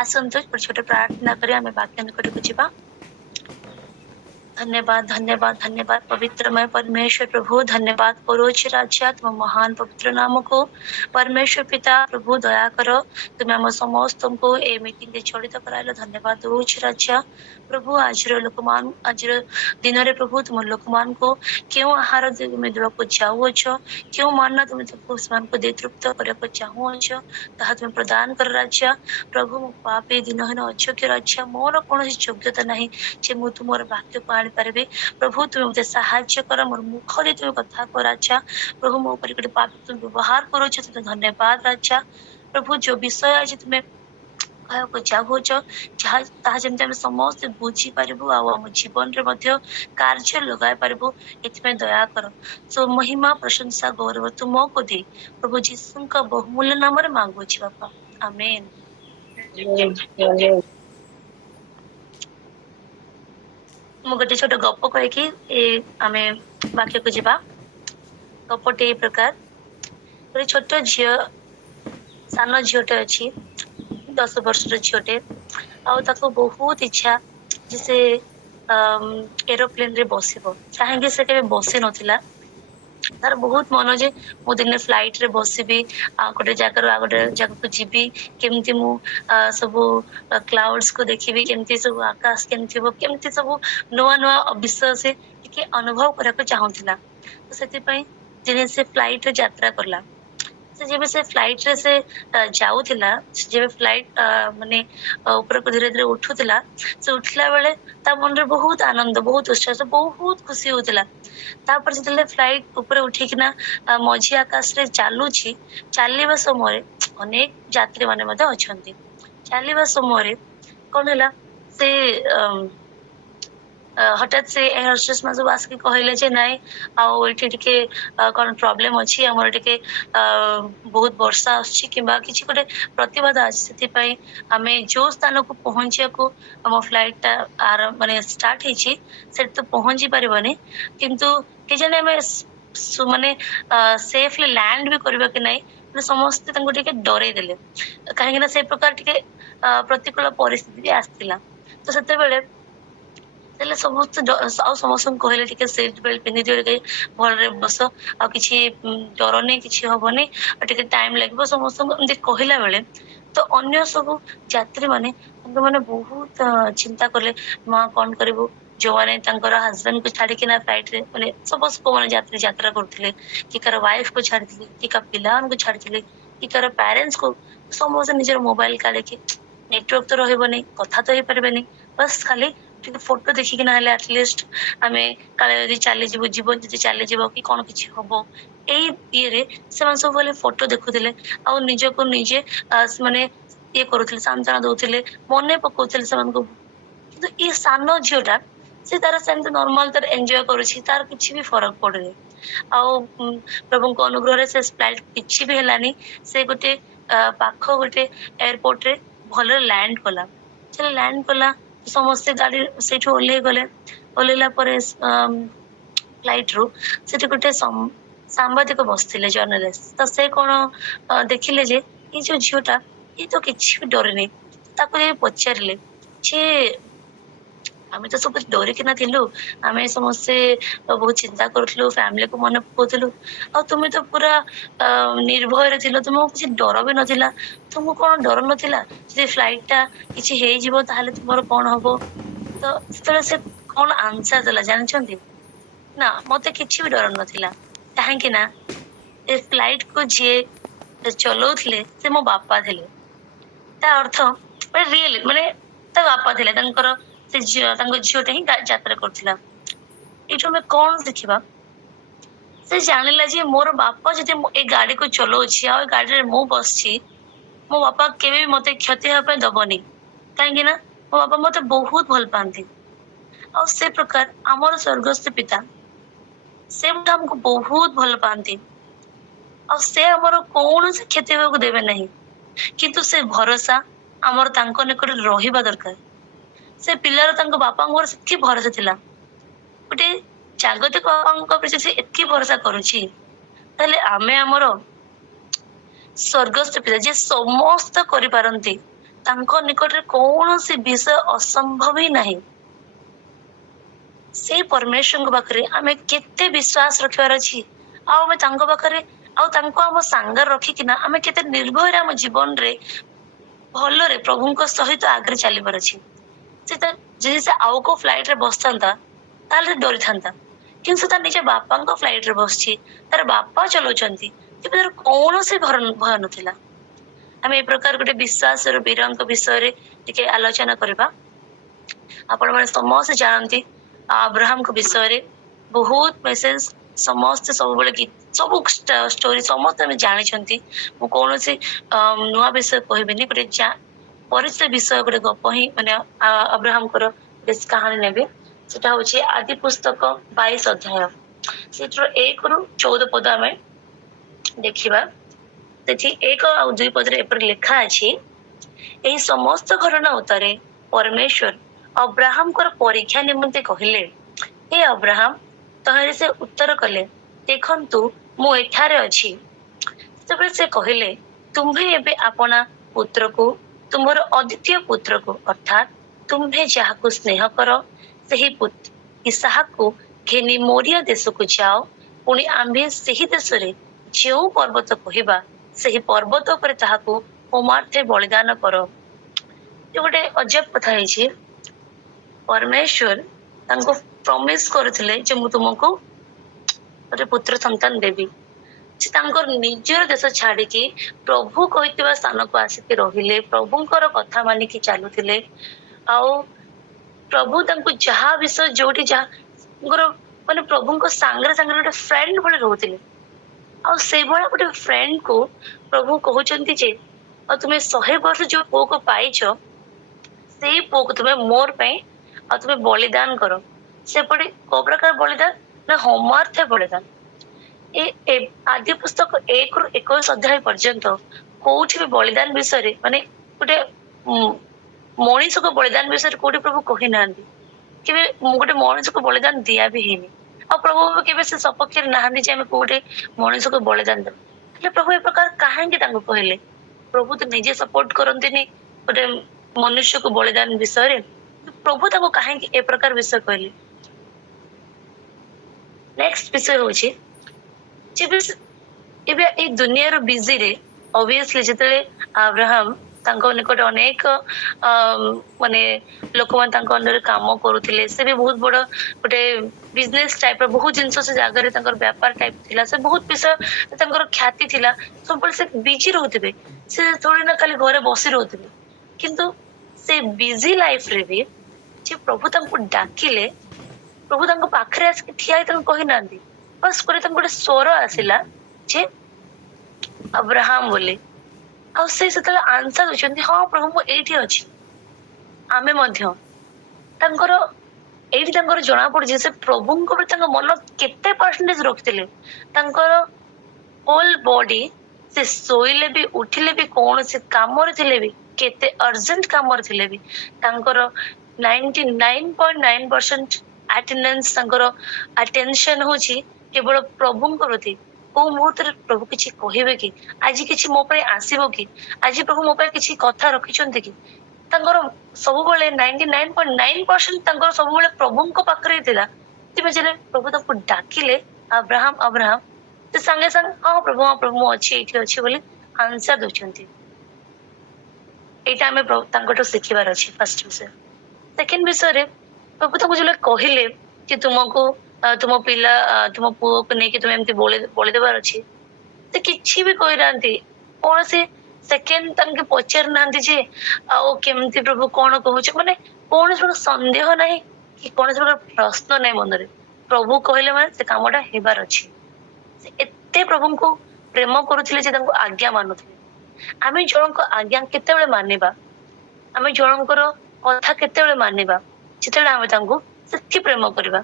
ଆସନ୍ତୁ ଛୋଟ ପ୍ରାର୍ଥନା କରି ଆମେ ବାକ୍ୟ ନିକଟକୁ ଯିବା। धन्यवाद धन्यवाद धन्यवाद पवित्रमय परमेश्वर प्रभु, धन्यवाद करोछि राजा तुम महान पवित्र नाम को। परमेश्वर पिता प्रभु दया करो, तुम आम समस्त को ए मीटिंग रे जड़ित कराइल, धन्यवाद दउछि राजा प्रभु। आज दिन रे प्रभु तुम लोक मान को क्यों आहार तुम देवाक चाहुछ, क्यों मानना तुम मान को दे तृप्त करने चाहुछ, ताहा तुम प्रदान कर राजा प्रभु। मो पापी दिनहीन अयोग्य राजा, मोर कौन योग्यता नहीं जे मु तुमर वाक्य को आनी पारिबे प्रभु। तुम मते साहाय्य कर, मोर मुख रे तुम कथा को राजा प्रभु। मो ऊपर गोटे पापी तुम व्यवहार करोछ, तुम धन्यवाद राजा प्रभु। जो विषय आज तुम्हें कहको चाहुछ ताहा जेमते हम समस्त बुझी पारिबु आम जीवन रे मध्य कार्य लगाई पारिबु, एथिमे दया कर। सो महिमा प्रशंसा गौरव तुमको दे प्रभु जीसु का बहुमूल्य नाम रे मांगु छी बापा, आमेन। मु गोटे छोट गप कहीकि आमे वाक्य को जीवा। गपटे ए प्रकार, गोटे छोट झियो सान झियोटे अछि, 10 वर्षर झियोटे, आउ ताको बहुत इच्छा जे से एरोप्लेन रे बसिबो, काहेकि से केबे बसि नथिला। तार बहुत मन जे मु दिने फ्लाइट रे बसिबी, गोटे जगह आ गोटे जगह को जीवी, केमती मु सब क्लाउड्स को देखिबी, केमती सब आकाश केमती हो, केमती सब नुआ नुआ विषय से टिके अनुभव करके चाहूला। तो सेति पई जिने से फ्लाइट रे यात्रा करला, से जेबे से फ्लाइट रे से जाउथिला, जेबे फ्लाइट माने ऊपर को धीरे धीरे उठुथिला, से उठला बेले ता मन रे बहुत आनंद, बहुत उत्साह, बहुत खुशी होतिला। तापर जेतले फ्लाइट ऊपर उठिकिना मझी आकाश रे चालुछि, चालिबा समय अनेक यात्री माने मते अछंती। चालिबा समय कोन होला से हठात से एयर होस्टेस मा सब आसकी कहले जे नाइ आउ एठी टिके कोन प्रॉब्लम अछि, हमर टिके बहुत वर्षा आछि किबा किछि गोटे प्रतिबाधा अछि, सेति पई हमें जो स्थान को पहुंचिया को हम फ्लाइट ता आर माने स्टार्ट हिछि से तो पहुंची परिबनी, किंतु के जने हमें माने सेफली लैंड भी करबा कि नाही, समस्त तंको टिके डरे देले, काहे कि ना से प्रकार टिके प्रतिकूल परिस्थिति भी आस्तिला। तो सेते बेले तेले समस्त समस्त कहले टिके सीट बेल्ट पिनि दियो, टिके भलरे बस, आ किछि डर नै, किछि हबनी, आ टिके टाइम लागबो, समस्त एमति कहला बेले तो अन्य सब यात्री माने तांको माने बहुत चिंता करले, मां कोन करबो, जो माने तांकर हस्बैंड को छाडी के ना फ्लाइट रे माने सबस को माने यात्री यात्रा करथिले, कि कर वाइफ को छाडथिले, कि का पिलान को छाडथिले, कि कर पेरेंट्स को, समस्त निजर मोबाइल काढे कि नेटवर्क तो रहबो नै, कथा तो हे परबे नै, बस खाली टिके फोटो देखिक ना हेले एटलीस्ट आमे काले यदि चली जीवो, जीवन जदि चली जीवो कि कोन किछि हबो, एई ये रे से सब बोले फोटो देखुथिले, आ निज को निजे माने ये करुथिले, सांत्वना दउथिले, मने पकउथिले समान को। किंतु ये सानो झियोटा से तार सेमते नॉर्मल तार एन्जॉय करूछि, तार किछि भी फरक पड़े। आ प्रभु को अनुग्रह रे से फ्लाइट किछि भी हेलानी, से गोटे पाखो गोटे एयरपोर्ट रे भले लैंड कला, चले लैंड कला, समस्त गाड़ी सेठो ओले गले, ओलेला परे फ्लाइट रू सेठी गोटे सांबादिक बसथिले, जर्नलिस्ट। तो से कोन देखिले जे ये जो झियोटा ये तो किछि भी डरे नै, ताको जे पचारले जे आमे तो सब डरिक ना थिलु, आमे समस्त बहुत चिंता करथलु, फैमिली को मन पकोथलु, आ तुमे तो पूरा निर्भय रे थिलो, तुमको किछि डर भी नथिला, तुमको कोन डर नथिला जे फ्लाइट ता किछि हेइ जिवो ताहाले तुमरो कोन हबो। तो सेतले से कोन आंसर देला जानछंती ना, मते किछि भी डर नथिला, काहेकि ना ए फ्लाइट को जे चलौथिले से मो बापा थिले। ता अर्थ रियल माने ता बापा थिले, तांकर से झियोटे ही यात्रा करथिला। एठो में कोन देखिबा, से जानिला जे मोर बापा जदि ए गाड़ी को चलौछि आ गाड़ी रे मो बसछि, मो बापा केबे भी मते क्षति हेबे दबनी, काहेकि ना मो बापा मते बहुत भल पांती। और से प्रकार हमर स्वर्गस्थ पिता से हमको बहुत भल पांती, और से हमर कोन से क्षति हेबे को देबे नहीं, किंतु से भरोसा हमर तांको निकट रहिबा दरकार। से पिलार तांको बापांकर सेति भरोसा थिला, गोटे जागतिक बापांको प्रति से एति भरोसा करूछि, ताले आमे हमर स्वर्गस्थ पिता जे समस्त करि पारंती, ତାଙ୍କ ନିକଟରେ କୌଣସି ବିଷୟ ଅସମ୍ଭବ ହିଁ ନାହିଁ। ସେଇ ପରମେଶ୍ୱରଙ୍କ ପାଖରେ ଆମେ କେତେ ବିଶ୍ୱାସ ରଖିବାର ଅଛି, ଆଉ ଆମେ ତାଙ୍କ ପାଖରେ ଆଉ ତାଙ୍କୁ ଆମ ସାଙ୍ଗରେ ରଖିକିନା ଆମେ କେତେ ନିର୍ଭୟରେ ଆମ ଜୀବନରେ ଭଲରେ ପ୍ରଭୁଙ୍କ ସହିତ ଆଗରେ ଚାଲିବାର ଅଛି। ଯଦି ସେ ଆଉ କୋଉ ଫ୍ଲାଇଟ ରେ ବସିଥାନ୍ତା ତାହେଲେ ଡରିଥାନ୍ତା, କିନ୍ତୁ ତା ନିଜ ବାପାଙ୍କ ଫ୍ଲାଇଟ ରେ ବସିଛି, ତାର ବାପା ଚଲାଉଛନ୍ତି, ତେବେ ତାର କୌଣସି ଭୟ ନଥିଲା। ଆମେ ଏ ପ୍ରକାର ଗୋଟେ ବିଶ୍ୱାସର ବୀରଙ୍କ ବିଷୟରେ ଟିକେ ଆଲୋଚନା କରିବା। ଆପଣମାନେ ସମସ୍ତେ ଜାଣନ୍ତି ଆବ୍ରାହମଙ୍କ ବିଷୟରେ ବହୁତ ମେସେଜ, ସମସ୍ତେ ସବୁବେଳେ ସବୁ ଷ୍ଟୋରି ସମସ୍ତେ ଆମେ ଜାଣିଛନ୍ତି। ମୁଁ କୌଣସି ନୂଆ ବିଷୟ କହିବିନି, ଗୋଟେ ପରିଚିତ ବିଷୟ ଗୋଟେ ଗପ ହିଁ ମାନେ ଆବ୍ରାହମଙ୍କର ବେଶ କାହାଣୀ ନେବେ। ସେଟା ହଉଛି ଆଦି ପୁସ୍ତକ 22 ଅଧ୍ୟାୟ, ସେଠାରୁ 1-14 ପଦ ଆମେ ଦେଖିବା। ସେଠି 1 ଆଉ 2 ପଦରେ ଏପରି ଲେଖା ଅଛି, ଏହି ସମସ୍ତ ଘଟଣା ଉତ୍ତରେ ପରମେଶ୍ୱର ଅବ୍ରାହମଙ୍କର ପରୀକ୍ଷା ନିମନ୍ତେ କହିଲେ, ହେ ଅବ୍ରାହମ। ତହିଁରେ ସେ ଉତ୍ତର କଲେ, ଦେଖନ୍ତୁ ମୁଁ ଏଠାରେ ଅଛି। ସେତେବେଳେ ସେ କହିଲେ, ତୁମ୍ଭେ ଏବେ ଆପଣା ପୁତ୍ରକୁ, ତୁମର ଅଦ୍ୱିତୀୟ ପୁତ୍ରକୁ, ଅର୍ଥାତ୍ ତୁମ୍ଭେ ଯାହାକୁ ସ୍ନେହ କର, ସେହି ଇସାହାକୁ ଘେନି ମୋରିଆ ଦେଶକୁ ଯାଅ। ପୁଣି ଆମ୍ଭେ ସେହି ଦେଶରେ ଯେଉଁ ପର୍ବତ କହିବା, ସେହି ପର୍ବତ ଉପରେ ତାହାକୁ ହୋମାର୍ଥେ ବଳିଦାନ କର। ଗୋଟେ ଅଜବ କଥା ହେଇଛି, ପରମେଶ୍ୱର ତାଙ୍କୁ ପ୍ରମିସ କରିଥିଲେ ଯେ ମୁଁ ତୁମକୁ ଗୋଟେ ପୁତ୍ର ସନ୍ତାନ ଦେବି। ସେ ତାଙ୍କର ନିଜର ଦେଶ ଛାଡିକି ପ୍ରଭୁ କହିଥିବା ସ୍ଥାନକୁ ଆସିକି ରହିଲେ, ପ୍ରଭୁଙ୍କର କଥା ମାନିକି ଚାଲୁଥିଲେ, ଆଉ ପ୍ରଭୁ ତାଙ୍କୁ ଯାହା ବିଷୟ ଯୋଉଠି ଯାହା ମାନେ ପ୍ରଭୁଙ୍କ ସାଙ୍ଗରେ ସାଙ୍ଗରେ ଗୋଟେ ଫ୍ରେଣ୍ଡ ଭଳି ରହୁଥିଲେ। ଆଉ ସେଇଭଳିଆ ଗୋଟେ ଫ୍ରେଣ୍ଡ କୁ ପ୍ରଭୁ କହୁଛନ୍ତି ଯେ ଆଉ ତୁମେ 100 ବର୍ଷ ଯୋଉ ପୁଅକୁ ପାଇଛ, ସେଇ ପୁଅକୁ ତୁମେ ମୋର ପାଇଁ ଆଉ ତୁମେ ବଳିଦାନ କର। ସେପଟେ କୋଉ ପ୍ରକାର ବଳିଦାନ ନା ହୋମାର୍ଥ ବଳିଦାନ। ଏ ଆଦି ପୁସ୍ତକ 1-21 ଅଧ୍ୟାୟ ପର୍ଯ୍ୟନ୍ତ କୋଉଠି ବି ବଳିଦାନ ବିଷୟରେ ମାନେ ଗୋଟେ ମଣିଷକୁ ବଳିଦାନ ବିଷୟରେ କୋଉଠି ପ୍ରଭୁ କହିନାହାନ୍ତି। କେବେ ଗୋଟେ ମଣିଷକୁ ବଳିଦାନ ଦିଆ ବି ହେଇନି, ଆଉ ପ୍ରଭୁ କେବେ ସେ ସପକ୍ଷରେ ନାହାନ୍ତି ଯେ ଆମେ କୋଉଠି ମଣିଷକୁ ବଳିଦାନ ଦେବୁ। ହେଲେ ପ୍ରଭୁ ଏ ପ୍ରକାର କାହିଁକି ତାଙ୍କୁ କହିଲେ? ପ୍ରଭୁ ତ ନିଜେ ସପୋର୍ଟ କରନ୍ତିନି ଗୋଟେ ମନୁଷ୍ୟକୁ ବଳିଦାନ ବିଷୟରେ, ପ୍ରଭୁ ତାଙ୍କୁ କାହିଁକି ଏ ପ୍ରକାର ବିଷୟ କହିଲେ? ନେକ୍ସଟ ବିଷୟ ହଉଛି, ଏବେ ଏଇ ଦୁନିଆର ବିଜିରେ ଅବଭିୟସଲି ଯେତେବେଳେ ଆବ୍ରାହମ ତାଙ୍କ ନିକଟ ଅନେକ ମାନେ ଲୋକମାନେ ତାଙ୍କ ଅଣ୍ଡରରେ କାମ କରୁଥିଲେ, ସେ ବି ବହୁତ ବଡ ଗୋଟେ ବିଜନେସ ଟାଇପର ବହୁତ ଜିନିଷ ସେ ଜାଗାରେ ତାଙ୍କର ବ୍ୟାପାର ଟାଇପ ଥିଲା, ସେ ବହୁତ ବିଷୟ ତାଙ୍କର ଖ୍ୟାତି ଥିଲା, ସବୁବେଳେ ସେ ବିଜି ରହୁଥିବେ, ସେ ଥୋଡ଼ି ନା ଖାଲି ଘରେ ବସି ରହୁଥିବେ। କିନ୍ତୁ ସେ ବିଜି ଲାଇଫରେ ବି ଯେ ପ୍ରଭୁ ତାଙ୍କୁ ଡାକିଲେ, ପ୍ରଭୁ ତାଙ୍କ ପାଖରେ ଆସିକି ଠିଆ ହେଇ ତାଙ୍କୁ କହିନାହାନ୍ତି, ବାସ୍ ପରେ ତାଙ୍କୁ ଗୋଟେ ସ୍ୱର ଆସିଲା ଯେ ଅବ୍ରାହମ ବୋଲି, ଆଉ ସେ ସେତେବେଳେ ଆନ୍ସର ଦଉଛନ୍ତି, ହଁ ପ୍ରଭୁ ମୁଁ ଏଇଠି ଅଛି। ଆମେ ମଧ୍ୟ ତାଙ୍କର ଏଇଠି ତାଙ୍କର ଜଣା ପଡୁଛି ସେ ପ୍ରଭୁଙ୍କ ଉପରେ ତାଙ୍କ ମନ କେତେ ପରସେଣ୍ଟେଜ ରଖିଥିଲେ। ତାଙ୍କର ହୋଲ ବଡି, ସେ ଶୋଇଲେ ବି ଉଠିଲେ ବି କୌଣସି କାମରେ ଥିଲେ ବି, କେତେ ଅର୍ଜେଣ୍ଟ କାମରେ ଥିଲେ ବି, ତାଙ୍କର 99.9% ଆଟେଣ୍ଡାନ୍ସ, ତାଙ୍କର ଆଟେନସନ ହଉଛି କେବଳ ପ୍ରଭୁଙ୍କ ପ୍ରତି। କୋଉ ମୁହୂର୍ତ୍ତରେ ପ୍ରଭୁ କିଛି କହିବେ କି, ଆଜି କିଛି ମୋ ପାଇଁ ଆସିବ କି, ଆଜି ପ୍ରଭୁ ମୋ ପାଇଁ କିଛି କଥା ରଖିଛନ୍ତି କି, ତାଙ୍କର ସବୁବେଳେ 99.9% ତାଙ୍କର ସବୁବେଳେ ପ୍ରଭୁଙ୍କ ପାଖରେ ଥିଲା। ତେବେ ଯେବେ ପ୍ରଭୁ ତାଙ୍କୁ ଡାକିଲେ ଆବ୍ରାହମ ଆବ୍ରାହମ, ସେ ସାଙ୍ଗେ ସାଙ୍ଗେ ହଁ ପ୍ରଭୁ ମୁଁ ଅଛି, ଏଇଠି ଅଛି ବୋଲି ଆନ୍ସର ଦଉଛନ୍ତି। ଏଇଟା ଆମେ ତାଙ୍କଠୁ ଶିଖିବାର ଅଛି ଫାର୍ଷ୍ଟ ବିଷୟ। ସେକେଣ୍ଡ ବିଷୟରେ ପ୍ରଭୁ ତାଙ୍କୁ ଯେତେବେଳେ କହିଲେ କି ତୁମକୁ ତୁମ ପିଲା ତୁମ ପୁଅକୁ ନେଇକି ତୁମେ ଏମିତି ବଳି ଦେବାର ଅଛି, ସେ କିଛି ବି କହିନାହାନ୍ତି, କୌଣସି ସେକେଣ୍ଡ ତାଙ୍କୁ ପଚାରି ନାହାନ୍ତି ଯେ ଆଉ କେମିତି ପ୍ରଭୁ କଣ କହୁଛ, ମାନେ କୌଣସି ପ୍ରକାର ସନ୍ଦେହ ନାହିଁ କି କୌଣସି ପ୍ରକାର ପ୍ରଶ୍ନ ନାହିଁ ମନରେ। ପ୍ରଭୁ କହିଲେ ମାନେ ସେ କାମଟା ହେବାର ଅଛି। ସେ ଏତେ ପ୍ରଭୁଙ୍କୁ ପ୍ରେମ କରୁଥିଲେ ଯେ ତାଙ୍କୁ ଆଜ୍ଞା ମାନୁଥିଲେ। ଆମେ ଜଣଙ୍କ ଆଜ୍ଞା କେତେବେଳେ ମାନିବା, ଆମେ ଜଣଙ୍କର କଥା କେତେବେଳେ ମାନିବା, ଯେତେବେଳେ ଆମେ ତାଙ୍କୁ ସେତିକି ପ୍ରେମ କରିବା।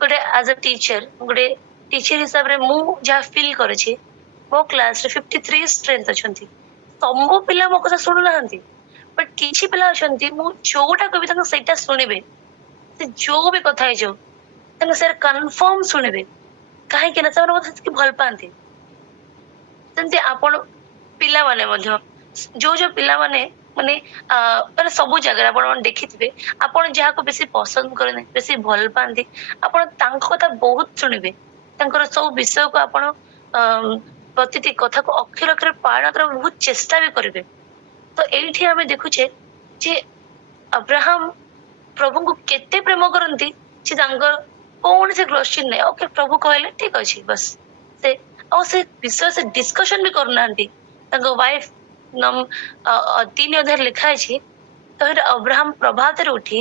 ଗୋଟେ ଆଜ ଅ ଟିଚର, ଗୋଟେ ଟିଚର ହିସାବରେ ମୁଁ ଯାହା ଫିଲ୍ କରିଛି, ମୋ କ୍ଲାସରେ 53 ଷ୍ଟ୍ରେନ୍ଥ ଅଛନ୍ତି। ସବୁ ପିଲା ମୋ କଥା ଶୁଣୁନାହାନ୍ତି, ବଟ କିଛି ପିଲା ଅଛନ୍ତି ମୁଁ ଯୋଉଟା କହିବି ତାଙ୍କୁ ସେଇଟା ଶୁଣିବେ। ସେ ଯୋଉ ବି କଥା ହେଇଯାଉ ତାଙ୍କୁ ସେଟା କନଫର୍ମ ଶୁଣିବେ, କାହିଁକି ନା ସେମାନେ ମତେ ସେତିକି ଭଲ ପାଆନ୍ତି। ସେମିତି ଆପଣ ପିଲାମାନେ ମଧ୍ୟ, ଯୋଉ ପିଲାମାନେ ମାନେ ମାନେ ସବୁ ଜାଗାରେ ଆପଣ ଦେଖିଥିବେ ଆପଣ ଯାହାକୁ ବେଶୀ ପସନ୍ଦ କରନ୍ତି ବେଶୀ ଭଲ ପାଆନ୍ତି ଆପଣ ତାଙ୍କ କଥା ବହୁତ ଶୁଣିବେ ତାଙ୍କର ସବୁ ବିଷୟକୁ ଆପଣ ପ୍ରତିଟି କଥାକୁ ଅକ୍ଷର ଅକ୍ଷର ପାଳନ କରିବାକୁ ବହୁତ ଚେଷ୍ଟା ବି କରିବେ। ତ ଏଇଠି ଆମେ ଦେଖୁଛେ ଯେ ଅବ୍ରାହମ ପ୍ରଭୁଙ୍କୁ କେତେ ପ୍ରେମ କରନ୍ତି ଯେ ତାଙ୍କର କୌଣସି କ୍ୱେଶ୍ଚିନ୍ ନାହିଁ ଓକେ ପ୍ରଭୁ କହିଲେ ଠିକ ଅଛି ବସ୍ ସେ ଆଉ ସେ ବିଷୟ ସେ ଡିସ୍କସନ ବି କରୁନାହାନ୍ତି ତାଙ୍କ ୱାଇଫ 3 ଅଧ୍ୟାୟରେ ଲେଖା ଅଛି ତହିଁରେ ଅବ୍ରାହମ ପ୍ରଭାତରେ ଉଠି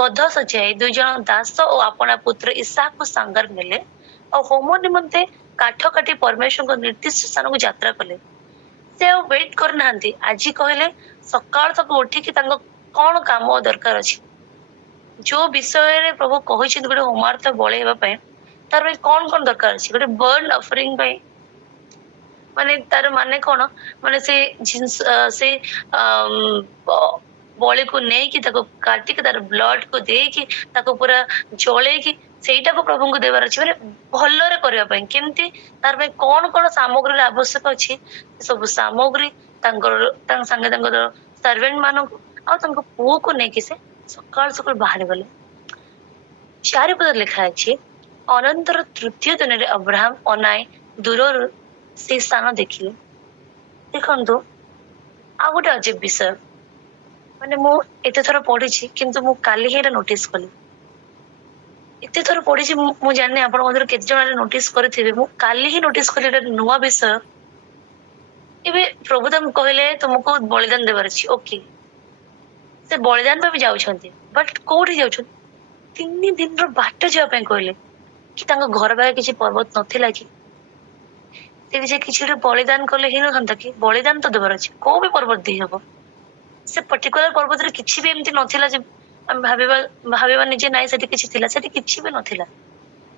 ଗଧ ସଜାଇ 2 ଜଣ ଦାସ ଓ ଆପଣା ପୁତ୍ର ଇସାକକୁ ସାଙ୍ଗରେ ନେଲେ ଆଉ ହୋମ ନିମନ୍ତେ କାଠ କାଟି ପରମେଶ୍ୱରଙ୍କ ନିର୍ଦ୍ଦିଷ୍ଟ ସ୍ଥାନକୁ ଯାତ୍ରା କଲେ। ସେ ଆଉ ୱେଟ୍ କରିନାହାନ୍ତି ଆଜି କହିଲେ ସକାଳ ତାକୁ ଉଠିକି ତାଙ୍କ କଣ କାମ ଦରକାର ଅଛି ଯୋଉ ବିଷୟରେ ପ୍ରଭୁ କହିଛନ୍ତି ଗୋଟେ ହୋମାର୍ଥ ବଳେଇବା ପାଇଁ ତାର ପାଇଁ କଣ ଦରକାର ଅଛି ଗୋଟେ ବର୍ନ ଅଫରିଂ ପାଇଁ ମାନେ ତାର ମାନେ କଣ ମାନେ ସେ ଜିନିଷ ସେ ବଳିକୁ ନେଇକି ତାକୁ କାଟିକି ତାର ବ୍ଲଡ କୁ ଦେଇକି ତାକୁ ପୁରା ଜଳେଇକି ସେଇଟାକୁ ପ୍ରଭୁଙ୍କୁ ଦେବାର ଅଛି ମାନେ ଭଲରେ କରିବା ପାଇଁ କେମିତି ତାର ପାଇଁ କଣ ସାମଗ୍ରୀର ଆବଶ୍ୟକ ଅଛି ସେ ସବୁ ସାମଗ୍ରୀ ତାଙ୍କ ସାଙ୍ଗେ ତାଙ୍କର ସର୍ଭେଣ୍ଟ ମାନଙ୍କୁ ଆଉ ତାଙ୍କ ପୁଅକୁ ନେଇକି ସେ ସକାଳୁ ସକାଳୁ ବାହାରି ଗଲେ। 4 ପଦ ଲେଖା ଅଛି ଅନନ୍ତର 3ୟ ଦିନରେ ଅବ୍ରାହମ ଅନାଇ ଦୂରରୁ ସେ ସ୍ଥାନ ଦେଖିଲେ। ଦେଖନ୍ତୁ ଆଉ ଗୋଟେ ଅଜୀବ ବିଷୟ ମାନେ ମୁଁ ଏତେ ଥର ପଢିଛି କିନ୍ତୁ ମୁଁ କାଲି ହିଁ ଏଇଟା ନୋଟିସ କଲି ଏତେ ଥର ପଢିଛି ମୁଁ ଜାଣିନି ଆପଣ ମଧ୍ୟରୁ କେତେ ଜଣ ନୋଟିସ କରିଥିବେ ମୁଁ କାଲି ହିଁ ନୋଟିସ କଲି ଏଇଟା ନୂଆ ବିଷୟ। ଏବେ ପ୍ରଭୁ ତାଙ୍କୁ କହିଲେ ତୁମକୁ ବଳିଦାନ ଦେବାର ଅଛି ଓକେ ସେ ବଳିଦାନ ପାଇଁ ବି ଯାଉଛନ୍ତି ବଟ କୋଉଠି ଯାଉଛନ୍ତି 3 ଦିନର ବାଟ ଯିବା ପାଇଁ କହିଲେ କି ତାଙ୍କ ଘର ପାଖରେ କିଛି ପର୍ବତ ନଥିଲା କି ସେ ଯେ କିଛି ଗୋଟେ ବଳିଦାନ କଲେ ହେଇନଥାନ୍ତା କି ବଳିଦାନ ତ ଦେବାର ଅଛି କୋଉ ବି ପର୍ବତ ଦେଇ ହବ ସେ ପର୍ଟିକୁଲାର ପର୍ବତରେ କିଛି ବି ଏମିତି ନଥିଲା ଯେ ଆମେ ଭାବିବା ନିଜେ ନାଇଁ ସେଠି କିଛି ଥିଲା ସେଠି କିଛି ବି ନଥିଲା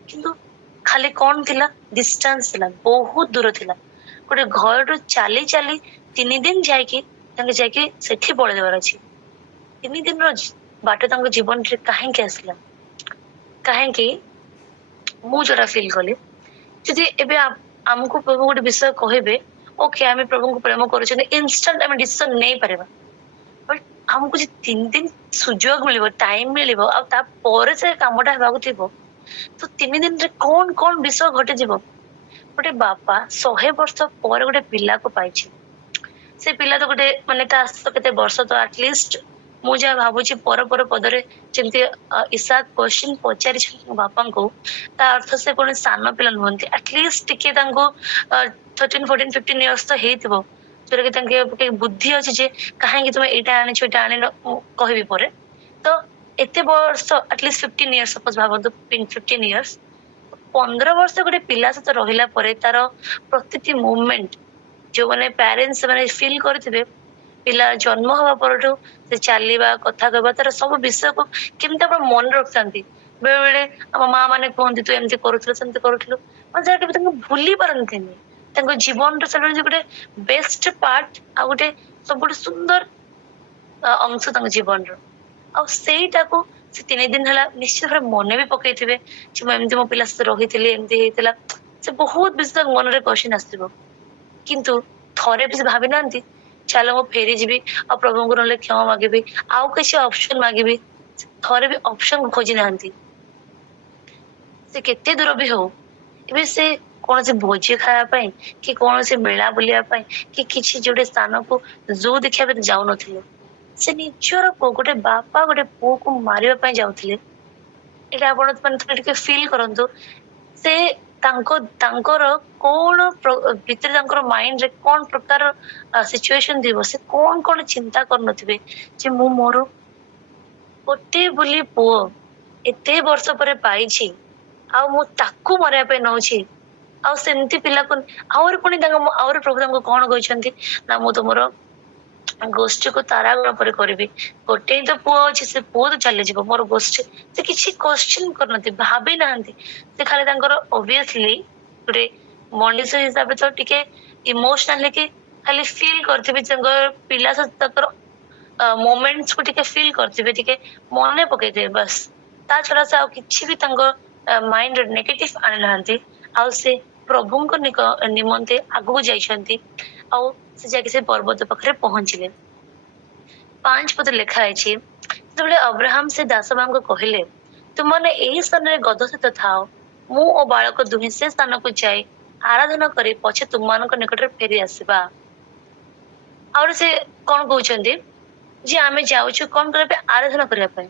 କିନ୍ତୁ ଖାଲି କଣ ଥିଲା ଡିଷ୍ଟାନ୍ସ ଥିଲା ବହୁତ ଦୂର ଥିଲା ଗୋଟେ ଘରଠୁ ଚାଲି ଚାଲି 3 ଦିନ ଯାଇକି ସେଠି ବଳିଦେବାର ଅଛି 3 ଦିନର ବାଟ ତାଙ୍କ ଜୀବନରେ କାହିଁକି ଆସିଲା କାହିଁକି ମୁଁ ଯୋଉଟା ଫିଲ୍ କଲି ଯଦି ଏବେ ଆମକୁ ପ୍ରଭୁ ଗୋଟେ ବିଷୟ କହିବେ ଓକେ ଆମେ ପ୍ରଭୁଙ୍କୁ ପ୍ରେମ କରୁଛନ୍ତି ଇନଷ୍ଟାଣ୍ଟ ଆମେ ଡିସିସନ ନେଇପାରିବା ବଟ ଆମକୁ ଯେ 3 ଦିନ ସୁଯୋଗ ମିଳିବ ଟାଇମ ମିଳିବ ଆଉ ତାପରେ ସେ କାମଟା ହେବାକୁ ଥିବ ତ 3 ଦିନରେ କଣ ବିଷୟ ଘଟିଯିବ ଗୋଟେ ବାପା 100 ବର୍ଷ ପରେ ଗୋଟେ ପିଲାକୁ ପାଇଛି ସେ ପିଲା ତ ଗୋଟେ ମାନେ ତା କେତେ ବର୍ଷ ତ ଆଟଲିଷ୍ଟ ମୁଁ ଯାହା ଭାବୁଛି ପଦରେ ଯେମିତି ଇସାକ କ୍ୱେଶ୍ଚିନ୍ ପଚାରିଛନ୍ତି ମୋ ବାପାଙ୍କୁ ତା ଅର୍ଥ ସେ କୌଣସି ସାନ ପିଲା ନୁହନ୍ତି ଆଟଲିଷ୍ଟ ଟିକେ ତାଙ୍କୁ 13, 14, 15 ଇୟର୍ସ ତ ହେଇଥିବ ଯୋଉଟା କି ତାଙ୍କ ବୁଦ୍ଧି ଅଛି ଯେ କାହିଁକି ତୁମେ ଏଇଟା ଆଣିଛ ଏଇଟା ଆଣିନ ମୁଁ କହିବି ପରେ ତ ଏତେ ବର୍ଷ ଆଟଲିଷ୍ଟ 15 ଇୟର୍ସ ସପୋଜ ଭାବନ୍ତୁ 15 ଇୟର୍ସ 15 ବର୍ଷ ଗୋଟେ ପିଲା ସହିତ ରହିଲା ପରେ ତାର ପ୍ରତିଟି ମୁଭମେଣ୍ଟ ଯୋଉମାନେ ପ୍ୟାରେଣ୍ଟସ ସେମାନେ ଫିଲ୍ କରିଥିବେ ପିଲା ଜନ୍ମ ହବା ପରଠୁ ସେ ଚାଲିବା କଥା କହିବା ତାର ସବୁ ବିଷୟକୁ କେମିତି ଆପଣ ମନେ ରଖିଥାନ୍ତି ବେଳେ ବେଳେ ଆମ ମା ମାନେ କୁହନ୍ତି ତୁ ଏମିତି କରୁଥିଲୁ ସେମିତି କରୁଥିଲୁ ମାନେ ଯାହା କେବେ ତାଙ୍କୁ ଭୁଲି ପାରନ୍ତିନି ତାଙ୍କ ଜୀବନର ସେଟା ଗୋଟେ ବେଷ୍ଟ ପାର୍ଟ ଆଉ ଗୋଟେ ସବୁଠୁ ସୁନ୍ଦର ଅଂଶ ତାଙ୍କ ଜୀବନର ଆଉ ସେଇଟାକୁ ସେ 3 ଦିନ ହେଲା ନିଶ୍ଚିତ ଭାବରେ ମନେ ବି ପକେଇଥିବେ ଯେ ମୁଁ ଏମିତି ମୋ ପିଲା ସହିତ ରହିଥିଲି ଏମିତି ହେଇଥିଲା ସେ ବହୁତ ବେଶୀ ତାଙ୍କ ମନରେ କ୍ୱେଶ୍ଚିନ୍ ଆସିଥିବ କିନ୍ତୁ ଥରେ ବି ସେ ଭାବି ନାହାନ୍ତି ଚାଲ ମୁଁ ଫେରିଯିବି ଆଉ ପ୍ରଭୁଙ୍କୁ ନହେଲେ କ୍ଷମା ମାଗିବି ଆଉ କିଛି ଅପସନ ମାଗିବି ଥରେ ବି ଅପସନ ଖୋଜି ନାହାନ୍ତି ସେ କେତେ ଦୂର ବି ହଉ ଏବେ ସେ କୌଣସି ଭୋଜି ଖାଇବା ପାଇଁ କି କୌଣସି ମେଳା ବୁଲିବା ପାଇଁ କି କିଛି ଯୋଉଟେ ସ୍ଥାନକୁ ଜୁ ଦେଖିବା ପାଇଁ ଯାଉନଥିଲେ ସେ ନିଜର ପୁଅ ଗୋଟେ ବାପା ଗୋଟେ ପୁଅକୁ ମାରିବା ପାଇଁ ଯାଉଥିଲେ ଏଇଟା ଆପଣ ମାନେ ଥରେ ଟିକେ ଫିଲ୍ କରନ୍ତୁ ସେ ତାଙ୍କର କଣ ଭିତରେ ତାଙ୍କର ମାଇଣ୍ଡରେ କଣ ପ୍ରକାର ସିଚୁଏସନ ଥିବ ସେ କଣ ଚିନ୍ତା କରୁନଥିବେ ଯେ ମୁଁ ମୋର ଗୋଟେ ବୋଲି ପୁଅ ଏତେ ବର୍ଷ ପରେ ପାଇଛି ଆଉ ମୁଁ ତାକୁ ମରିବା ପାଇଁ ନଉଛି ଆଉ ସେମିତି ପିଲାକୁ ଆହୁରି ପୁଣି ଆହୁରି ପ୍ରଭୁ ତାଙ୍କୁ କଣ କହିଛନ୍ତି ନା ମୁଁ ତୁମର ଗୋଷ୍ଠୀକୁ ତାରାଗଣ ପରେ କରିବି ଗୋଟେ ହିଁ ତ ପୁଅ ଅଛି ସେ ପୁଅ ତ ଚାଲିଯିବ ମୋର ଗୋଷ୍ଠୀ ସେ କିଛି କ୍ୱେଶ୍ଚିନ୍ କରିନାହାନ୍ତି ଭାବି ନାହାନ୍ତି ସେ ଖାଲି ତାଙ୍କର ଅବଭିୟସଲି ଗୋଟେ ମଣିଷ ହିସାବରେ ତ ଟିକେ ଇମୋସନାଲି କି ଖାଲି ଫିଲ୍ କରିଥିବେ ତାଙ୍କ ପିଲା ସହିତ ତାଙ୍କର ମୋମେଣ୍ଟସ୍ କୁ ଟିକେ ଫିଲ୍ କରିଥିବେ ଟିକେ ମନେ ପକେଇଥିବେ ବାସ୍ ତା ଛଡା ସେ ଆଉ କିଛି ବି ତାଙ୍କ ମାଇଣ୍ଡରେ ନେଗେଟିଭ ଆଣିନାହାନ୍ତି ଆଉ ସେ ପ୍ରଭୁଙ୍କ ନିମନ୍ତେ ଆଗକୁ ଯାଇଛନ୍ତି ଆଉ ସେ ଯାଇକି ସେ ପର୍ବତ ପାଖରେ ପହଞ୍ଚିଲେ ପାଞ୍ଚ ପଦ ଲେଖା ହେଇଛି, ଯେତେବେଳେ ଅବ୍ରାହମ ସେ ଦାସମାନଙ୍କୁ କହିଲେ, ତୁମମାନେ ଏହି ସ୍ଥାନରେ ଗଧ ସହିତ ଥାଅ, ମୁଁ ଓ ବାଳକ ଦୁହେଁ ସେ ସ୍ଥାନକୁ ଯାଇ ଆରାଧନା କରି ପଛେ ତୁମମାନଙ୍କ ନିକଟରେ ଫେରି ଆସିବା। ଆହୁରି ସେ କଣ କହୁଛନ୍ତି ଯେ ଆମେ ଯାଉଛୁ କଣ କରିବା ପାଇଁ? ଆରାଧନା କରିବା ପାଇଁ।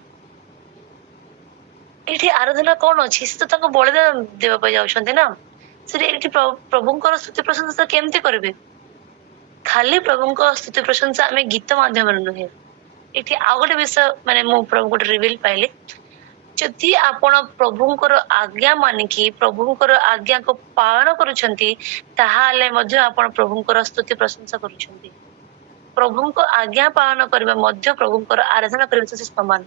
ଏଠି ଆରାଧନା କଣ ଅଛି? ସେ ତ ତାଙ୍କ ବଳିଦାନ ଦେବା ପାଇଁ ଯାଉଛନ୍ତି ନା। ସେଠି ଏଠି ପ୍ରଭୁଙ୍କର ସ୍ତୁତି ପ୍ରଶଂସା କେମିତି କରିବେ? ଖାଲି ପ୍ରଭୁଙ୍କ ସ୍ତୁତି ପ୍ରଶଂସା ଆମେ ଗୀତ ମାଧ୍ୟମରେ ନୁହେଁ। ଏଠି ଆଉ ଗୋଟେ ବିଷୟ ମାନେ ମୁଁ ପ୍ରଭୁଙ୍କଠୁ ରିଭିଲ ପାଇଲି, ଯଦି ଆପଣ ପ୍ରଭୁଙ୍କର ଆଜ୍ଞା ମାନିକି ପ୍ରଭୁଙ୍କର ଆଜ୍ଞାକୁ ପାଳନ କରୁଛନ୍ତି, ତାହେଲେ ମଧ୍ୟ ଆପଣ ପ୍ରଭୁଙ୍କର ସ୍ତୁତି ପ୍ରଶଂସା କରୁଛନ୍ତି। ପ୍ରଭୁଙ୍କ ଆଜ୍ଞା ପାଳନ କରିବା ମଧ୍ୟ ପ୍ରଭୁଙ୍କର ଆରାଧନା କରିବା ସହିତ ସମାନ।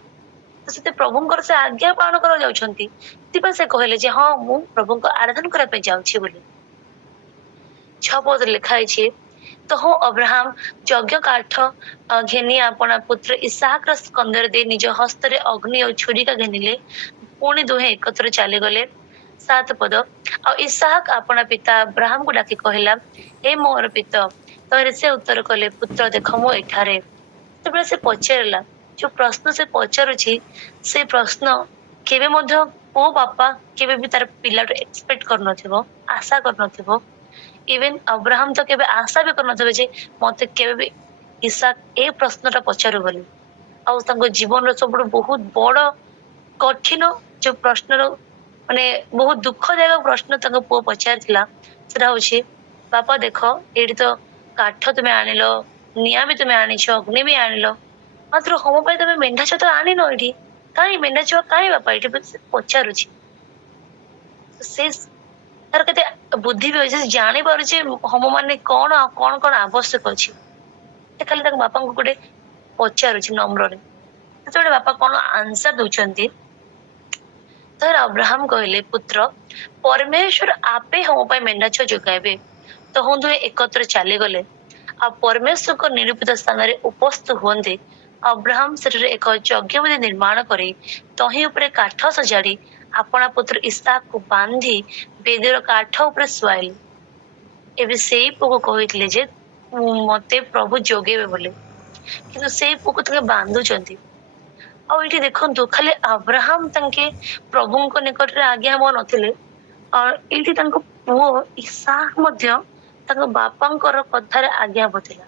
ତ ସେତେ ପ୍ରଭୁଙ୍କର ସେ ଆଜ୍ଞା ପାଳନ କରିବାକୁ ଯାଉଛନ୍ତି, ସେଥିପାଇଁ ସେ କହିଲେ ଯେ ହଁ ମୁଁ ପ୍ରଭୁଙ୍କ ଆରାଧନା କରିବା ପାଇଁ ଯାଉଛି ବୋଲି। 6 ପଦରେ ଲେଖା ହେଇଛି, ତ ହଁ ଅବ୍ରାହମ ଯଜ୍ଞ କାଠ ଘେନି ଆପଣା ପୁତ୍ର ଇସାହାକର ସ୍କନ୍ଧରେ ଦେଇ ନିଜ ହସ୍ତରେ ଅଗ୍ନି ଓ ଛୁରିକା ଘେନିଲେ, ପୁଣି ଦୁହେଁ ଏକତ୍ର ଚାଲିଗଲେ। 7 ପଦ, ଆଉ ଇସାହାକ ଆପଣା ପିତା ଅବ୍ରାହମକୁ ଡାକି କହିଲା, ହେ ମୋର ପିତ। ତହିଁରେ ସେ ଉତ୍ତର କଲେ, ପୁତ୍ର ଦେଖ ମୁଁ ଏଠାରେ। ଯେତେବେଳେ ସେ ପଚାରିଲା, ଯୋଉ ପ୍ରଶ୍ନ ସେ ପଚାରୁଛି, ସେ ପ୍ରଶ୍ନ କେବେ ମଧ୍ୟ କୋଉ ବାପା କେବେ ବି ତାର ପିଲାଠୁ ଏକ୍ସପେକ୍ଟ କରୁନଥିବ, ଆଶା କରୁନଥିବ। ଇଭେନ ଅବ୍ରାହମ ତ କେବେ ଆଶା ବି କରୁନଥିବେ ଯେ ମତେ କେବେ ବି ଇସାକ ଏ ପ୍ରଶ୍ନଟା ପଚାରୁ ବୋଲି। ଆଉ ତାଙ୍କ ଜୀବନର ସବୁଠୁ ବହୁତ ବଡ କଠିନ ଯୋଉ ପ୍ରଶ୍ନର ମାନେ ବହୁତ ଦୁଃଖଦାୟକ ପ୍ରଶ୍ନ ତାଙ୍କ ପୁଅ ପଚାରିଥିଲା, ସେଟା ହଉଛି, ବାପା ଦେଖ ଏଇଠି ତ କାଠ ତୁମେ ଆଣିଲ, ନିଆଁ ବି ତୁମେ ଆଣିଛ, ଅଗ୍ନି ବି ଆଣିଲ, ମାତ୍ର ହୋମ ପାଇଁ ତମେ ମେଣ୍ଢା ଛୁଆ ତ ଆଣିନ ଏଇଠି। କାହିଁ ମେଣ୍ଢା ଛୁଆ କାହିଁ ବାପା? ଏଇଠି ସେ ପଚାରୁଛି। ସେ ତାର କେତେ ବୁଦ୍ଧି ବି ଅଛି, ଜାଣିପାରୁଛି ହୋମ ମାନେ କଣ ଆଉ କଣ କଣ ଆବଶ୍ୟକ ଅଛି। ସେ ଖାଲି ତାଙ୍କ ବାପାଙ୍କୁ ଗୋଟେ ପଚାରୁଛି ନମ୍ରରେ। ସେତେବେଳେ ବାପା କଣ ଆନ୍ସର ଦଉଛନ୍ତି, ତାହେଲେ ଅବ୍ରାହମ କହିଲେ, ପୁତ୍ର ପରମେଶ୍ୱର ଆପେ ହୋମ ପାଇଁ ମେଣ୍ଢା ଛୁଆ ଯୋଗାଇବେ। ତ ଦୁହେଁ ଏକତ୍ର ଚାଲିଗଲେ। ଆଉ ପରମେଶ୍ୱରଙ୍କ ନିରୂପିତ ସ୍ଥାନରେ ଉପସ୍ଥିତ ହୁଅନ୍ତି। ଅବ୍ରାହମ ସେଠାରେ ଏକ ଯଜ୍ଞବେଦୀ ନିର୍ମାଣ କରି ତହିଁ ଉପରେ କାଠ ସଜାଡି ଆପଣା ପୁତ୍ର ଇସାକକୁ ବାନ୍ଧି ବେଦୀର କାଠ ଉପରେ ଶୁଆଇଲେ। ଏବେ ସେଇ ପୁଅକୁ କହିଥିଲେ ଯେ ମତେ ପ୍ରଭୁ ଯୋଗେଇବେ ବୋଲି, କିନ୍ତୁ ସେଇ ପୁଅକୁ ତାଙ୍କେ ବାନ୍ଧୁଛନ୍ତି। ଆଉ ଏଇଠି ଦେଖନ୍ତୁ, ଖାଲି ଅବ୍ରାହମ ତାଙ୍କେ ପ୍ରଭୁଙ୍କ ନିକଟରେ ଆଜ୍ଞା ହବ ନଥିଲେ, ଏଇଠି ତାଙ୍କ ପୁଅ ଇସାକ ମଧ୍ୟ ତାଙ୍କ ବାପାଙ୍କର କଥାରେ ଆଜ୍ଞା ହବଥିଲା।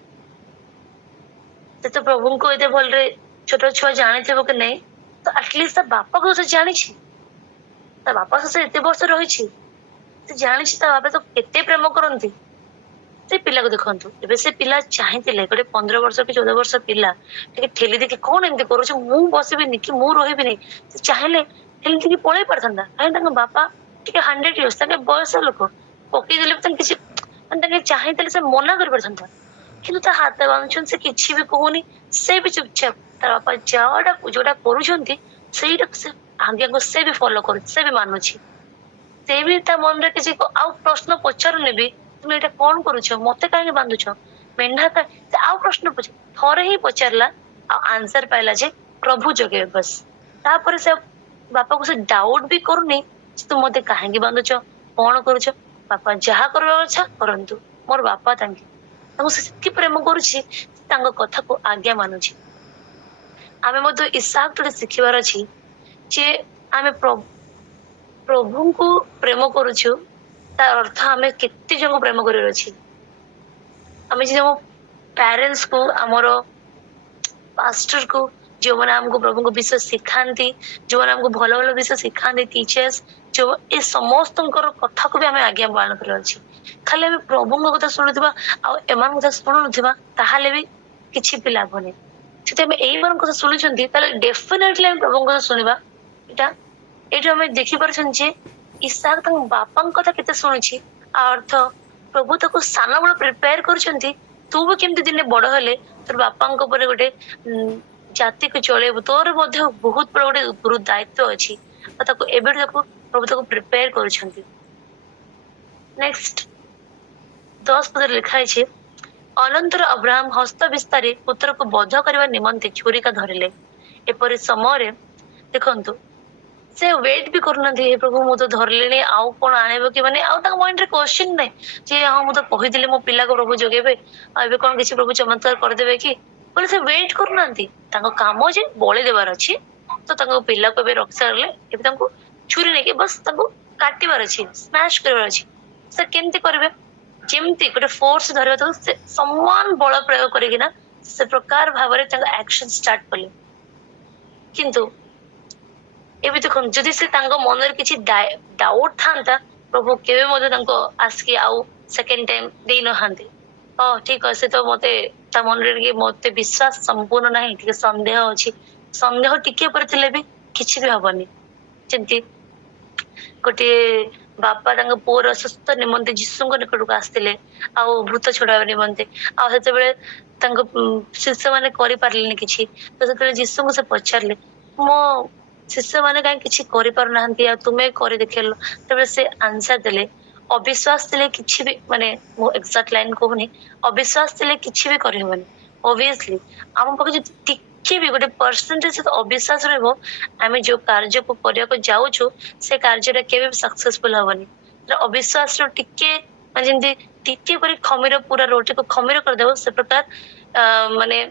ସେ ତ ପ୍ରଭୁଙ୍କୁ ଏତେ ଭଲରେ ଛୋଟ ଛୁଆ ଜାଣିଥିବ କି ନାଇଁ, ତ ଆଟଲିଷ୍ଟ ତା ବାପାକୁ ସେ ଜାଣିଛି। ତା ବାପା ସହ ଏତେ ବର୍ଷ ରହିଛି, ସେ ଜାଣିଛି ତା ବାପା ତ କେତେ ପ୍ରେମ କରନ୍ତି। ସେ ପିଲାକୁ ଦେଖନ୍ତୁ, ଏବେ ସେ ପିଲା ଚାହିଁଥିଲେ ଗୋଟେ 15 ବର୍ଷ କି 14 ବର୍ଷ ପିଲା ଟିକେ ଠେଲି ଦେଖି କଣ ଏମିତି କରୁଛି, ମୁଁ ବସିବିନି କି ମୁଁ ରହିବିନି, ସେ ଚାହିଁଲେ ଠେଲି ଦେଖି ପଳେଇ ପାରିଥାନ୍ତା। କାହିଁକି ତାଙ୍କ ବାପା ଟିକେ 100 ଇୟର୍ସ, ତାଙ୍କେ ବୟସ ଲୋକ, ପକେଇଦେଲେ ବି ତାଙ୍କୁ କିଛି ମାନେ ତାଙ୍କେ ଚାହିଁଥିଲେ ସେ ମନା କରିପାରିଥାନ୍ତା, କିନ୍ତୁ ତା ହାତ ବାନ୍ଧୁଛନ୍ତି, ସେ କିଛି ବି କହୁନି। ସେ ବି ଚୁପଚାପ ତା ବାପା ଯୋଉଟା କରୁଛନ୍ତି ସେଇଟା ସେ ଆଜ୍ଞାକୁ ସେ ବି ଫଲୋ କରୁଛି, ସେ ବି ମାନୁଛି। ସେ ବି ତା ମନରେ କିଛି ଆଉ ପ୍ରଶ୍ନ ପଚାରୁନି ବି, ତୁମେ ଏଇଟା କଣ କରୁଛ, ମତେ କାହିଁକି ବାନ୍ଧୁଛ, ମେଣ୍ଢା କାହିଁ? ସେ ଆଉ ପ୍ରଶ୍ନ ଥରେ ହିଁ ପଚାରିଲା, ଆଉ ଆନ୍ସର ପାଇଲା ଯେ ପ୍ରଭୁ ଯୋଗେଇବେ ବସ୍। ତାପରେ ସେ ବାପାକୁ ସେ ଡାଉଟ ବି କରୁନି ଯେ ତୁ ମତେ କାହିଁକି ବାନ୍ଧୁଛ, କଣ କରୁଛ। ବାପା ଯାହା କରିବା ଇଚ୍ଛା କରନ୍ତୁ, ମୋର ବାପା ତାଙ୍କୁ ସେ ସେତିକି ପ୍ରେମ କରୁଛି, ତାଙ୍କ କଥାକୁ ଆଜ୍ଞା ମାନୁଛି। ଆମେ ମଧ୍ୟ ଇସାକ ଠୁ ଶିଖିବାର ଅଛି ଯେ ଆମେ ପ୍ରଭୁଙ୍କୁ ପ୍ରେମ କରୁଛୁ, ତାର ଅର୍ଥ ଆମେ କେତେ ଜଣଙ୍କୁ ପ୍ରେମ କରିବାର ଅଛି। ଆମେ ଯେ ଆମ ପ୍ୟାରେଣ୍ଟସ କୁ, ଆମର ପାଷ୍ଟର କୁ, ଯୋଉମାନେ ଆମକୁ ପ୍ରଭୁଙ୍କ ବିଷୟ ଶିଖାନ୍ତି, ଯୋଉମାନେ ଆମକୁ ଭଲ ଭଲ ବିଷୟ ଶିଖାନ୍ତି, ଟିଚର୍ସ, ଯୋଉ ଏ ସମସ୍ତଙ୍କର କଥାକୁ ବି ଆମେ ଆଜ୍ଞା ପାଳନ କରିବାର ଅଛି। ଖାଲି ଆମେ ପ୍ରଭୁଙ୍କ କଥା ଶୁଣୁଥିବା ଆଉ ଏମାନଙ୍କ କଥା ଶୁଣୁନଥିବା, ତାହେଲେ ବି କିଛି ବି ଲାଭ ନାହିଁ। ଯଦି ଆମେ ଏଇମାନଙ୍କ କଥା ଶୁଣୁଛନ୍ତି, ତାହେଲେ ଡେଫିନେଟଲି ଆମେ ପ୍ରଭୁଙ୍କ କଥା ଶୁଣିବା। ଏଇଠୁ ଆମେ ଦେଖିପାରୁଛନ୍ତି ଯେ ଇସାକ ତାଙ୍କ ବାପାଙ୍କ କଥା କେତେ ଶୁଣିଛି। ଆଉ ଅର୍ଥ ପ୍ରଭୁ ତାକୁ ସାନ ବେଳ ପ୍ରିପେୟାର କରୁଛନ୍ତି, ତୁ ବି କେମିତି ଦିନେ ବଡ ହେଲେ ତୋର ବାପାଙ୍କ ଉପରେ ଗୋଟେ ଜାତିକୁ ଚଳେଇବୁ, ତୋର ମଧ୍ୟ ବହୁତ ବଡ ଗୋଟେ ଗୁରୁ ଦାୟିତ୍ଵ ଅଛି। ଆଉ ତାକୁ ଏବେଠୁ ପ୍ରଭୁ ତାକୁ ପ୍ରିପେୟାର କରୁଛନ୍ତି। ନେକ୍ସଟ 10 ପଦରେ ଲେଖା ହେଇଛି, ଅନନ୍ତର ଅବ୍ରାହମ ହସ୍ତ ବିସ୍ତାରେ ପୁତ୍ରକୁ ବଧ କରିବା ନିମନ୍ତେ ଛୁରିକା ଧରିଲେ। ଏପରି ସମୟରେ ଦେଖନ୍ତୁ, ସେ ୱେଟ ବି କରୁନାହାନ୍ତି, ହେ ପ୍ରଭୁ ମୁଁ ତ ଧରିଲିଣି, ଆଉ କଣ ଆଣିବ କି, ମାନେ ଆଉ ତାଙ୍କ ମାଇଣ୍ଡରେ କ୍ୱେଶ୍ଚିନ୍ ନାହିଁ ଯେ ହଁ ମୁଁ ତ କହିଥିଲି ମୋ ପିଲାକୁ ପ୍ରଭୁ ଯୋଗେଇବେ, ଆଉ ଏବେ କଣ କିଛି ପ୍ରଭୁ ଚମତ୍କାର କରିଦେବେ କି। बोले से वेट करूनांती काम जे बलि देवार अच्छी तो पिला को रखी सारे एवं छुरी नहीं बस काटार अच्छी स्मैश करार अच्छी से केमती करेंगे जमती गोटे फोर्स धरवा तो समान बल प्रयोग करना से प्रकार भाव एक्शन स्टार्ट कले किंतु एवं देखो जदि से मन किसी डाउट था प्रभु केवे आसिक आउ सेकेंड टाइम दे नहांती ठीक अच्छे तो मते मन मत विश्वास संपूर्ण ना सन्देह अच्छी सन्देह टिके भी किसी भी हबनी जमती गोटे बापा पुअर सुस्थ निमंते जीशु निकट को आसते भूत छुड़ा निमंते शिष्य मैंने करें कि तो जीशु को से पचारे मो शिष्य मैंने कहीं किसी कर तुम्हें कर देखेल तब से आंसर देले अविश्वास थे किसी भी माने मो एक्जाक्ट लाइन कहूनी अविश्वास थे किसी भी करहबनी ऑब्वियसली आम पाखे टिके भी गोटे परसेंटेज अविश्वास रही जो कार्य को करने जाऊँ से कार्य केवे सक्सेसफुल हबनी अविश्वास टिके जमी टिके पर खमीर पूरा रोटी को खमीर करदेव से प्रकार माने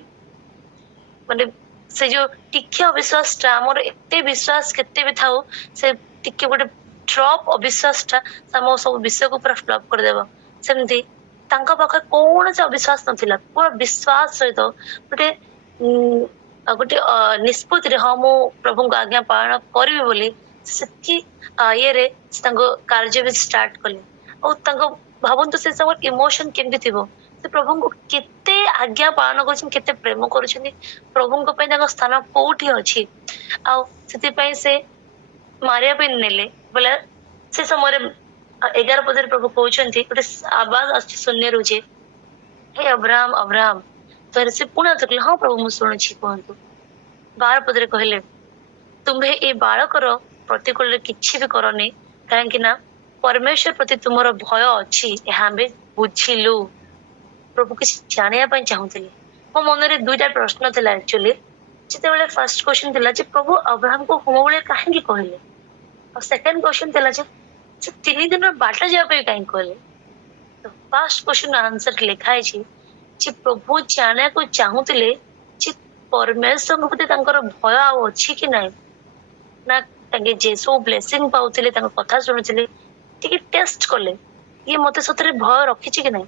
माने से जो टिके अविश्वास आमर एते विश्वास केते भी था से टिके गोटे ड्रॉप अविश्वास सब विषय को पूरा फ्लप करदेव सेमती पाखे कौन से अविश्वास नथिला पूरा विश्वास सहित गोटे गोटे निष्पत्ति हाँ मु प्रभु को आज्ञा पालन करी बोली ये कार्य भी स्टार्ट कले और भावतु से सब इमोशन केमती थी से प्रभु को केते आज्ञा पालन करते प्रेम कर प्रभु को स्थान कौटी अच्छी से मारिया नेले बोले से समय 11 पदर प्रभु कहते गोटे आवाज आछी शून्य रुझे हे अब्राहम अब्राहम तो से पुनः कहले हाँ प्रभु मुझे शुणी कहतु 12 पदरे कहले तुम्हें ये बालकर प्रतिकूल किसी भी करनी कहीं परमेश्वर प्रति तुमर भय अच्छी बुझिलु प्रभु किसी जाना चाहूली मो मन दुईटा प्रश्न था एक्चुअली जिते फर्स्ट क्वेश्चन था प्रभु अब्राहम को होम बेले कहीं कहले और सेकेंड क्वेश्चन था 3 दिन बाट जावाई कहीं कहले तो फर्स्ट क्वेश्चन आंसर लिखाई प्रभु जाना को चाहूले परमेश्वर प्रति भय अच्छी कि ना ना जे सब ब्लेसिंग पाउले कथा शुणुले टे टेस्ट कले ये मत सतरे भय रखी कि ना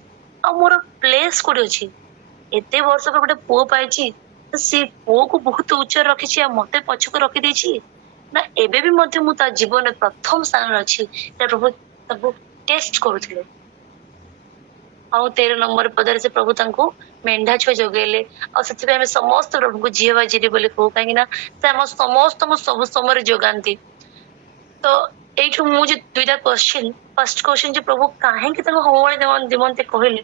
आ मोर प्लेस कौटे अच्छी एत वर्ष गोटे पुओ पाई सी पुओ को बहुत उच्च रखी मत पछक रखी ना एबे भी मध्य मु ता जीवन प्रथम स्थान अच्छी प्रभु टेस्ट करुले आ 13 नंबर पदर से प्रभु मेंढा छुआ जगेले आम समस्त प्रभु को झील बाजी बोले कहू कहीं समस्त सब समय जगाती तो यू मुझे दुईटा क्वेश्चन फर्स्ट क्वेश्चन जो प्रभु कहीं होम दिमंते कहले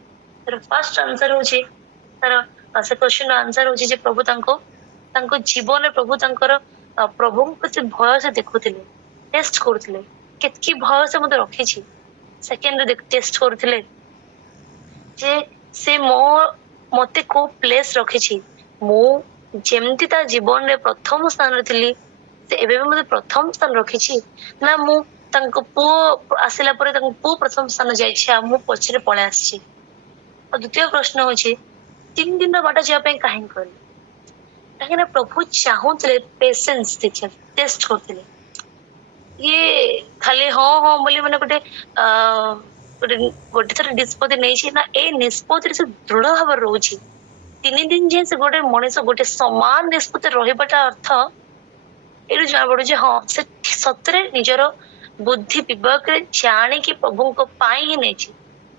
तार फर्स्ट आंसर हूँ तार से क्वेश्चन आंसर हूँ प्रभु जीवन प्रभु प्रभु को भय से देखुले टेस्ट करुले केतकी भय से मत रखी सेकेंड टेस्ट करुले जे से मो मते को प्लेस रखी मु जेमती ता जीवन रे प्रथम स्थान थी से एबे भी मते प्रथम स्थान रखी ना मु पुओ आसिला परे पुओ प्रथम स्थान जाइए मु पछरे पळे आसी और द्वितीय प्रश्न हूँ 3 दिन बाट जावाई कहीं कहले कहीं प्रभु चाहूले पेशेंस देखिए टेस्ट करते ये खाली हाँ हाँ बोली मैंने गोटे गोटे थर निष्पत्ति नहीं ना ए निष्पत्ति से दृढ़ भाव रोचे 3 दिन जाए से गोटे मनीष गोटे समान निष्पत्ति रहीबाटा अर्थ ये जना पड़ू हाँ से सतरे निजर बुद्धि विवेक जाणी प्रभु को पाई ही नहीं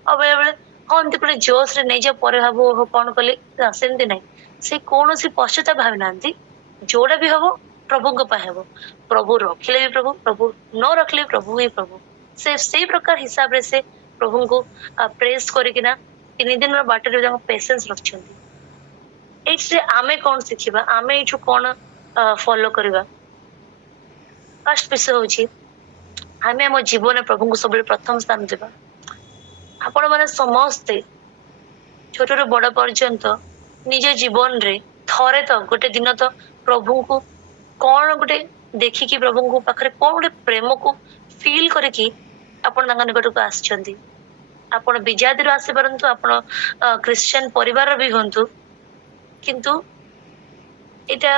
और बेले बेले हाँ एमती गोटे जोश रे नहीं जा पर भाव कौन कले सेमती नहीं से कौन सी पश्चाताप भावी ना जोड़ा भी हम प्रभु हम प्रभु रखिले भी प्रभु प्रभु न रखिले प्रभु ही प्रभु से प्रकार हिसाब से प्रभु को प्रेस करना 3 दिन बाटर पेशेंस रखते आमे कौन शिखा आम यू कौन फॉलो करवा फर्स्ट विषय हूँ आम आम जीवन प्रभु को सब प्रथम स्थान देवा आपण मैंने समस्ते छोट रू बड़ पर्यंत निज जीवन रे थरे तो गोटे दिन तो प्रभु को कौन गोटे देखिकी प्रभु को पाखरे कौन गोटे प्रेम को फील करके आपण निकट को आसछंती आपण विजाति आसी परंतु आपण क्रिश्चियन परिवार भी हंतु କିନ୍ତୁ ଏଇଟା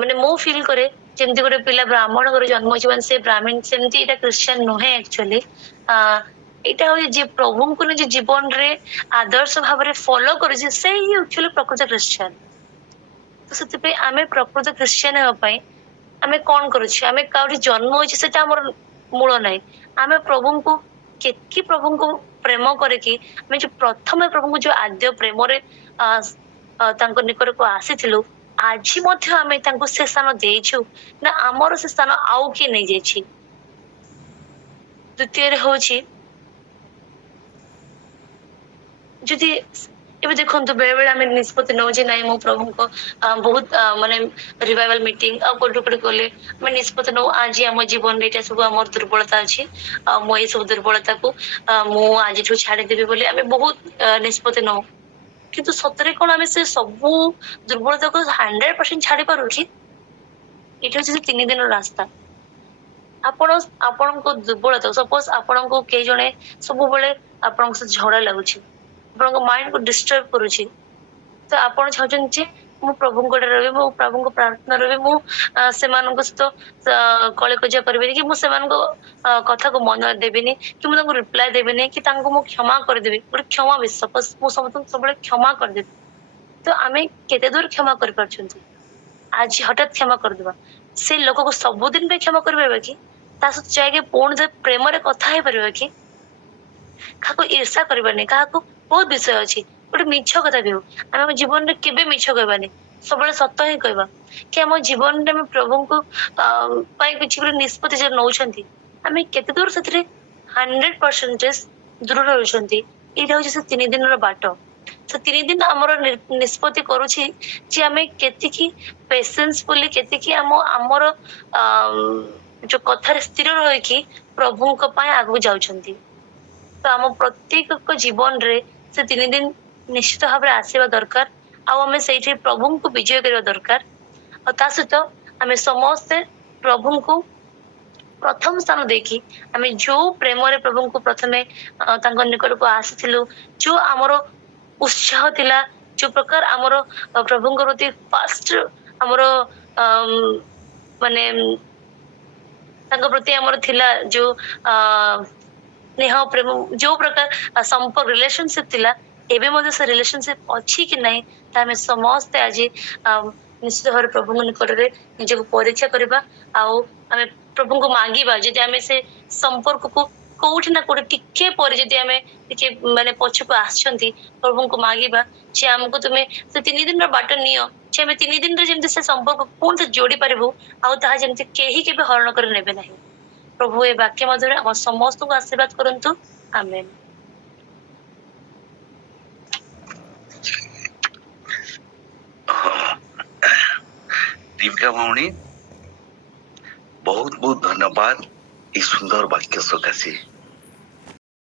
ମାନେ ମୁଁ ଫିଲ୍ କରେ ଯେମିତି ଗୋଟେ ପିଲା ବ୍ରାହ୍ମଣ ଘରେ ଜନ୍ମ ହେଇଛି ମାନେ ସେ ବ୍ରାହ୍ମଣ, ସେମିତି ଏଇଟା ଖ୍ରୀଷ୍ଟିଆନ ନୁହେଁ ଆକ୍ଚୁଆଲି। ଏଇଟା ହଉଛି ଯିଏ ପ୍ରଭୁଙ୍କୁ ନିଜ ଜୀବନରେ ଆଦର୍ଶ ଭାବରେ ଫଲୋ କରୁଛି ସେଇ ହିଁ ଆକ୍ଚୁଆଲି ପ୍ରକୃତ ଖ୍ରୀଷ୍ଟିଆନ। ତ ସେଥିପାଇଁ ଆମେ ପ୍ରକୃତ ଖ୍ରୀଷ୍ଟିଆନ ହେବା ପାଇଁ ଆମେ କଣ କରୁଛୁ, ଆମେ କାଉଠି ଜନ୍ମ ହେଇଛି ସେଟା ଆମର ମୂଳ ନାହିଁ। ଆମେ ପ୍ରଭୁଙ୍କୁ କେତିକି ପ୍ରଭୁଙ୍କୁ ପ୍ରେମ କରିକି ଆମେ ଯୋଉ ପ୍ରଥମେ ପ୍ରଭୁଙ୍କୁ ଯୋଉ ଆଦ୍ୟ ପ୍ରେମରେ ତାଙ୍କ ନିକଟକୁ ଆସିଥିଲୁ, ଆଜି ମଧ୍ୟ ଆମେ ତାଙ୍କୁ ସେ ସ୍ଥାନ ଦେଇଛୁ ନା ଆମର ସେ ସ୍ଥାନ ଆଉ କିଏ ନେଇଯାଇଛି। ଦ୍ୱିତୀୟରେ ହଉଛି ଯଦି ଏବେ ଦେଖନ୍ତୁ ବେଳେ ବେଳେ ଆମେ ନିଷ୍ପତ୍ତି ନଉଛେ ନାଇଁ ମୁଁ ପ୍ରଭୁଙ୍କ ବହୁତ ମାନେ ରିଭାଇଭାଲ ମିଟିଂ ଆଉ କୋଉଠି କୋଉଠି ଗଲେ ଆମେ ନିଷ୍ପତ୍ତି ନଉ ଆଜି ଆମ ଜୀବନରେ ଏଇଟା ସବୁ ଆମର ଦୁର୍ବଳତା ଅଛି, ଆଉ ମୁଁ ଏଇ ସବୁ ଦୁର୍ବଳତାକୁ ମୁଁ ଆଜିଠୁ ଛାଡିଦେବି ବୋଲି ଆମେ ବହୁତ ନିଷ୍ପତ୍ତି ନଉ। କିନ୍ତୁ ସତରେ କଣ ଆମେ ସେ ସବୁ ଦୁର୍ବଳତାକୁ 100% ଛାଡି ପାରୁ କି? ଏଇଟା ହଉଛି ସେ 3 ଦିନର ରାସ୍ତା। ଆପଣଙ୍କ ଦୁର୍ବଳତା, ସପୋଜ ଆପଣଙ୍କୁ କେହି ଜଣେ ସବୁବେଳେ ଆପଣଙ୍କ ସହିତ ଝଗଡା ଲାଗୁଛି, ଆପଣଙ୍କ ମାଇଣ୍ଡ କୁ ଡିଷ୍ଟର୍ବ କରୁଛି, ତ ଆପଣ ଚାହୁଁଛନ୍ତି ଯେ ମୁଁ ପ୍ରଭୁଙ୍କ ରହିବି, ମୁଁ ପ୍ରଭୁଙ୍କ ପ୍ରାର୍ଥନା ରହିବି, ମୁଁ ସେମାନଙ୍କ ସହିତ କଳିକଜିଆ କରିବିନି, କି ମୁଁ ସେମାନଙ୍କ କଥାକୁ ମନ ଦେବିନି, କି ମୁଁ ତାଙ୍କୁ ରିପ୍ଲାଏ ଦେବିନି, କି ତାଙ୍କୁ ମୁଁ କ୍ଷମା କରିଦେବି। ଗୋଟେ କ୍ଷମା ବିଶ୍ୱାସ, ମୁଁ ସମସ୍ତଙ୍କୁ ସବୁବେଳେ କ୍ଷମା କରିଦେବି। ତ ଆମେ କେତେ ଦୂର କ୍ଷମା କରିପାରୁଛନ୍ତି? ଆଜି ହଠାତ୍ କ୍ଷମା କରିଦବା, ସେ ଲୋକକୁ ସବୁଦିନ ପାଇଁ କ୍ଷମା କରିପାରିବା କି? ତା ସହିତ ଯାଇକି ପୁଣି ଥରେ ପ୍ରେମରେ କଥା ହେଇପାରିବା କି? କାହାକୁ ଈର୍ଷା କରିବାନି, କାହାକୁ ବହୁତ ବିଷୟ ଅଛି। ଗୋଟେ ମିଛ କଥା ବି ହଉ, ଆମେ ଆମ ଜୀବନରେ କେବେ ମିଛ କହିବାନି, ସବୁବେଳେ ସତ ହିଁ କହିବା। କି ଆମ ଜୀବନରେ ଆମେ ପ୍ରଭୁଙ୍କୁ ପାଇଁ କିଛି ଗୋଟେ ନିଷ୍ପତ୍ତି ଯେ ନଉଛନ୍ତି, ଆମେ କେତେ ଦୂର ସେଥିରେ 100% ଦୂର ରହୁଛନ୍ତି। ଏଇଟା ହଉଛି ସେ 3 ଦିନର ବାଟ। ସେ 3 ଦିନ ଆମର ନିଷ୍ପତ୍ତି କରୁଛି ଯେ ଆମେ କେତିକି ପେସେନ୍ସ ବୋଲି, କେତିକି ଆମର ଯୋଉ କଥାରେ ସ୍ଥିର ରହିକି ପ୍ରଭୁଙ୍କ ପାଇଁ ଆଗକୁ ଯାଉଛନ୍ତି। ତ ଆମ ପ୍ରତ୍ୟେକଙ୍କ ଜୀବନରେ ସେ 3 ଦିନ ନିଶ୍ଚିତ ଭାବରେ ଆସିବା ଦରକାର, ଆଉ ଆମେ ସେଇଠି ପ୍ରଭୁଙ୍କୁ ବିଜୟ କରିବା ଦରକାର। ଆଉ ତା ସହିତ ଆମେ ସମସ୍ତେ ପ୍ରଭୁଙ୍କୁ ପ୍ରଥମ ସ୍ଥାନ ଦେଇକି ଆମେ ଯୋଉ ପ୍ରେମରେ ପ୍ରଭୁଙ୍କୁ ପ୍ରଥମେ ତାଙ୍କ ନିକଟକୁ ଆସିଥିଲୁ, ଯୋଉ ଆମର ଉତ୍ସାହ ଥିଲା, ଯୋଉ ପ୍ରକାର ଆମର ପ୍ରଭୁଙ୍କ ପ୍ରତି ଫାଷ୍ଟ ଆମର ମାନେ ତାଙ୍କ ପ୍ରତି ଆମର ଥିଲା ଯୋଉ ସ୍ନେହ ପ୍ରେମ, ଯୋଉ ପ୍ରକାର ସମ୍ପର୍କ ରିଲେସନସିପ ଥିଲା, ଏବେ ମଧ୍ୟ ସେ ରିଲେସନସିପ ଅଛି କି ନାହିଁ ତା ଆମେ ସମସ୍ତେ ଆଜି ନିଶ୍ଚିତ ଭାବରେ ପ୍ରଭୁଙ୍କ ନିକଟରେ ନିଜକୁ ପରୀକ୍ଷା କରିବା। ଆଉ ଆମେ ପ୍ରଭୁଙ୍କୁ ମାଗିବା, ଯଦି ଆମେ ସେ ସମ୍ପର୍କକୁ କୋଉଠି ନା କୋଉଠି ଟିକେ ପରେ ଯଦି ଆମେ ଟିକେ ମାନେ ପଛକୁ ଆସିଛନ୍ତି, ପ୍ରଭୁଙ୍କୁ ମାଗିବା ଯେ ଆମକୁ ତୁମେ ସେ 3 ଦିନର ବାଟ ନିଅ, ଯେ ଆମେ 3 ଦିନରେ ଯେମିତି ସେ ସମ୍ପର୍କ ପୁଣି ଯୋଡି ପାରିବୁ, ଆଉ ତାହା ଯେମିତି କେହି କେବେ ହରଣ କରି ନେବେ ନାହିଁ। ପ୍ରଭୁ ଏ ବାକ୍ୟ ମଧ୍ୟରେ ଆମ ସମସ୍ତଙ୍କୁ ଆଶୀର୍ବାଦ କରନ୍ତୁ। ଆମେନ। दीपिका भौणी बहुत बहुत धन्यवाद इस सुंदर वाक्य सकाशे।